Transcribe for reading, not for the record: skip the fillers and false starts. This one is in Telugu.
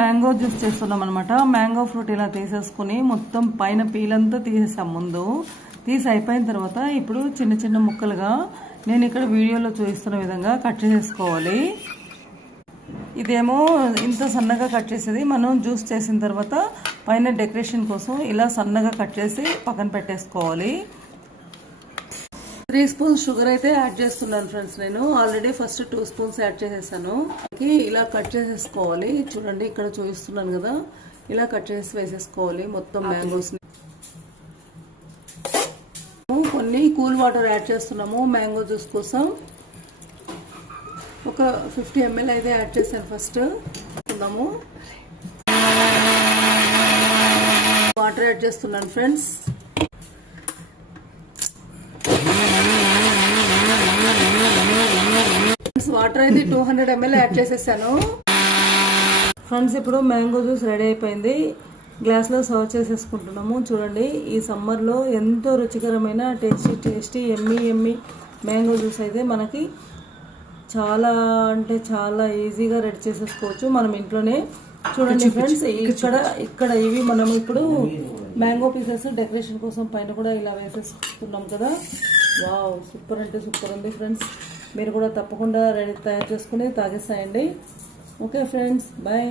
మ్యాంగో జ్యూస్ చేస్తున్నాం అనమాట. మ్యాంగో ఫ్రూట్ ఇలా తీసేసుకుని మొత్తం పైన పీలంతా తీసేసాం. ముందు తీసి అయిపోయిన తర్వాత ఇప్పుడు చిన్న చిన్న ముక్కలుగా నేను ఇక్కడ వీడియోలో చూపిస్తున్న విధంగా కట్ చేసుకోవాలి. ఇదేమో ఇంత సన్నగా కట్ చేసేది. మనం జ్యూస్ చేసిన తర్వాత పైన డెకరేషన్ కోసం ఇలా సన్నగా కట్ చేసి పక్కన పెట్టేసుకోవాలి. 3 స్పూన్స్ షుగర్ అయితే యాడ్ చేస్తున్నాను ఫ్రెండ్స్. నేను ఆల్రెడీ ఫస్ట్ 2 స్పూన్స్ యాడ్ చేసేసాను. ఇలా కట్ చేసేసుకోవాలి. చూడండి ఇక్కడ చూపిస్తున్నాను కదా, ఇలా కట్ చేసి వేసేసుకోవాలి మొత్తం మ్యాంగోస్ని. కొన్ని కూల్ వాటర్ యాడ్ చేస్తున్నాము మ్యాంగో జ్యూస్ కోసం. ఒక 50 ml అయితే యాడ్ చేశాను. ఫస్ట్ వాటర్ యాడ్ చేస్తున్నాను ఫ్రెండ్స్. వాటర్ అయితే 200 ml యాడ్ చేసేసాను ఫ్రెండ్స్. ఇప్పుడు మ్యాంగో జ్యూస్ రెడీ అయిపోయింది. గ్లాస్లో సర్వ్ చేసేసుకుంటున్నాము. చూడండి, ఈ సమ్మర్లో ఎంతో రుచికరమైన టేస్టీ ఎమ్మీ మ్యాంగో జ్యూస్ అయితే మనకి చాలా అంటే చాలా ఈజీగా రెడీ చేసేసుకోవచ్చు మనం ఇంట్లోనే. చూడండి ఫ్రెండ్స్, ఇక్కడ ఇవి మనం ఇప్పుడు మ్యాంగో పీసెస్ డెకరేషన్ కోసం పైన కూడా ఇలా వేసేసుకున్నాం కదా. వావ్, సూపర్ అంటే సూపర్ ఉంది ఫ్రెండ్స్. మీరు కూడా తప్పకుండా తయారు చేసుకుని తాగేస్తాయండి. Okay friends, bye.